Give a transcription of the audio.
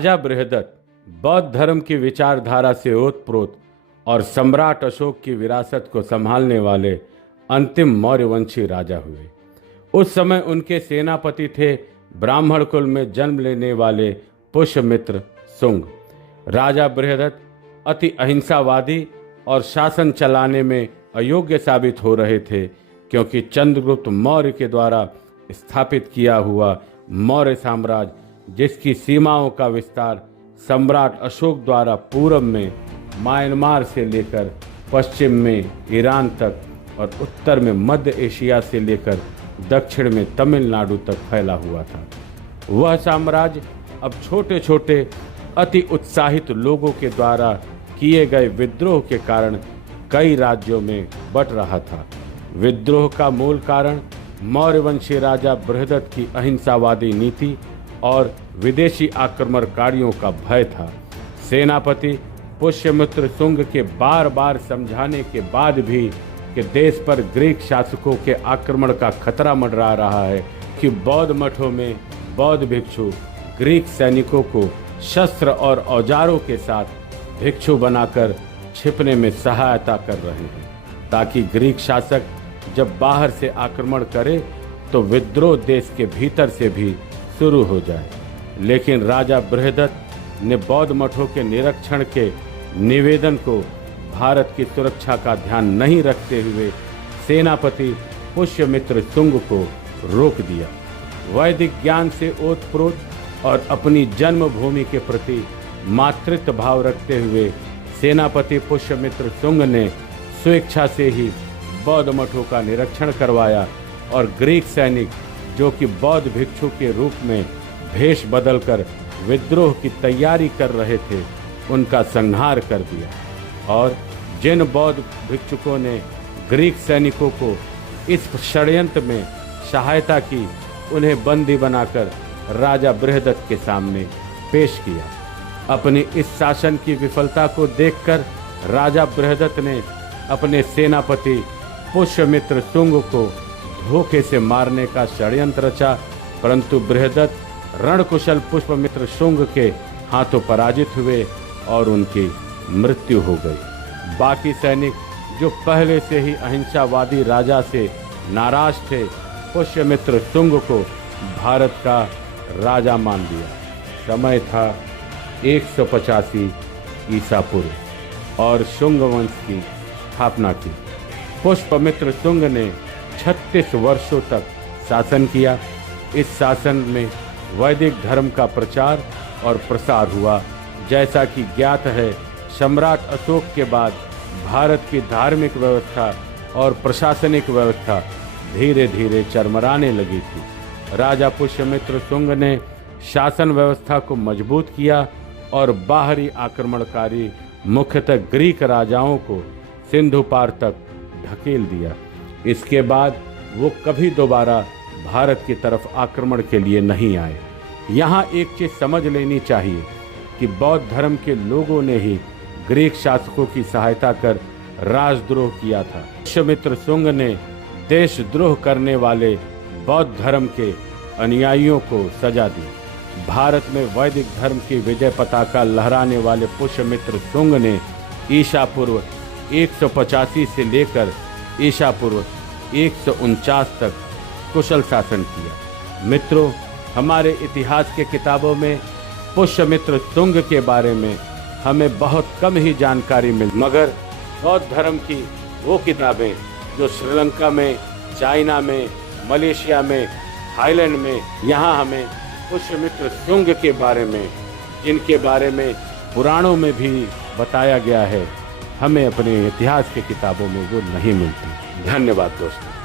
राजा बृहदत्त बौद्ध धर्म की विचारधारा से ओतप्रोत और सम्राट अशोक की विरासत को संभालने वाले अंतिम मौर्यवंशी राजा हुए। उस समय उनके सेनापति थे ब्राह्मण कुल में जन्म लेने वाले पुष्यमित्र शुंग। राजा बृहदत्त अति अहिंसावादी और शासन चलाने में अयोग्य साबित हो रहे थे, क्योंकि चंद्रगुप्त मौर्य के द्वारा स्थापित किया हुआ मौर्य साम्राज्य, जिसकी सीमाओं का विस्तार सम्राट अशोक द्वारा पूर्व में म्यांमार से लेकर पश्चिम में ईरान तक और उत्तर में मध्य एशिया से लेकर दक्षिण में तमिलनाडु तक फैला हुआ था, वह साम्राज्य अब छोटे छोटे अति उत्साहित लोगों के द्वारा किए गए विद्रोह के कारण कई राज्यों में बंट रहा था। विद्रोह का मूल कारण मौर्यवंशी राजा बृहदत्त की अहिंसावादी नीति और विदेशी आक्रमणकारियों का भय था। सेनापति पुष्यमित्र शुंग के बार बार समझाने के बाद भी कि देश पर ग्रीक शासकों के आक्रमण का खतरा मंडरा रहा है, कि बौद्ध मठों में बौद्ध भिक्षु ग्रीक सैनिकों को शस्त्र और औजारों के साथ भिक्षु बनाकर छिपने में सहायता कर रहे हैं, ताकि ग्रीक शासक जब बाहर से आक्रमण करे तो विद्रोह देश के भीतर से भी शुरू हो जाए। लेकिन राजा बृहदत्त ने बौद्ध मठों के निरीक्षण के निवेदन को भारत की सुरक्षा का ध्यान नहीं रखते हुए सेनापति पुष्यमित्र शुंग को रोक दिया। वैदिक ज्ञान से ओतप्रोत और अपनी जन्मभूमि के प्रति मातृत्व भाव रखते हुए सेनापति पुष्यमित्र शुंग ने स्वेच्छा से ही बौद्ध मठों का निरीक्षण करवाया और ग्रीक सैनिक जो कि बौद्ध भिक्षु के रूप में भेष बदलकर विद्रोह की तैयारी कर रहे थे, उनका संहार कर दिया। और जिन बौद्ध भिक्षुकों ने ग्रीक सैनिकों को इस षड्यंत्र में सहायता की, उन्हें बंदी बनाकर राजा बृहदत्त के सामने पेश किया। अपनी इस शासन की विफलता को देखकर राजा बृहदत्त ने अपने सेनापति पुष्यमित्र शुंग को धोखे से मारने का षड्यंत्र रचा, परंतु बृहदत्त रणकुशल पुष्यमित्र शुंग के हाथों पराजित हुए और उनकी मृत्यु हो गई। बाकी सैनिक जो पहले से ही अहिंसावादी राजा से नाराज थे, पुष्यमित्र शुंग को भारत का राजा मान लिया। समय था 185 ईसा पूर्व और शुंग वंश की स्थापना की। पुष्यमित्र शुंग ने 36 वर्षों तक शासन किया। इस शासन में वैदिक धर्म का प्रचार और प्रसार हुआ। जैसा कि ज्ञात है, सम्राट अशोक के बाद भारत की धार्मिक व्यवस्था और प्रशासनिक व्यवस्था धीरे धीरे चरमराने लगी थी। राजा पुष्यमित्र शुंग ने शासन व्यवस्था को मजबूत किया और बाहरी आक्रमणकारी मुख्यतः ग्रीक राजाओं को सिंधु पार तक ढकेल दिया। इसके बाद वो कभी दोबारा भारत की तरफ आक्रमण के लिए नहीं आए। यहाँ एक चीज समझ लेनी चाहिए कि बौद्ध धर्म के लोगों ने ही ग्रीक शासकों की सहायता कर राजद्रोह किया था। पुष्यमित्र शुंग ने देशद्रोह करने वाले बौद्ध धर्म के अनुयायियों को सजा दी। भारत में वैदिक धर्म की विजय पताका लहराने वाले पुष्यमित्र शुंग ने ईसा पूर्व 185 से लेकर ईसा पूर्व 149 तक कुशल शासन किया। मित्रों, हमारे इतिहास के किताबों में पुष्यमित्र शुंग के बारे में हमें बहुत कम ही जानकारी मिली, मगर बौद्ध धर्म की वो किताबें जो श्रीलंका में, चाइना में, मलेशिया में, थाईलैंड में, यहाँ हमें पुष्यमित्र शुंग के बारे में, जिनके बारे में पुराणों में भी बताया गया है, हमें अपने इतिहास की किताबों में वो नहीं मिलती। धन्यवाद दोस्तों।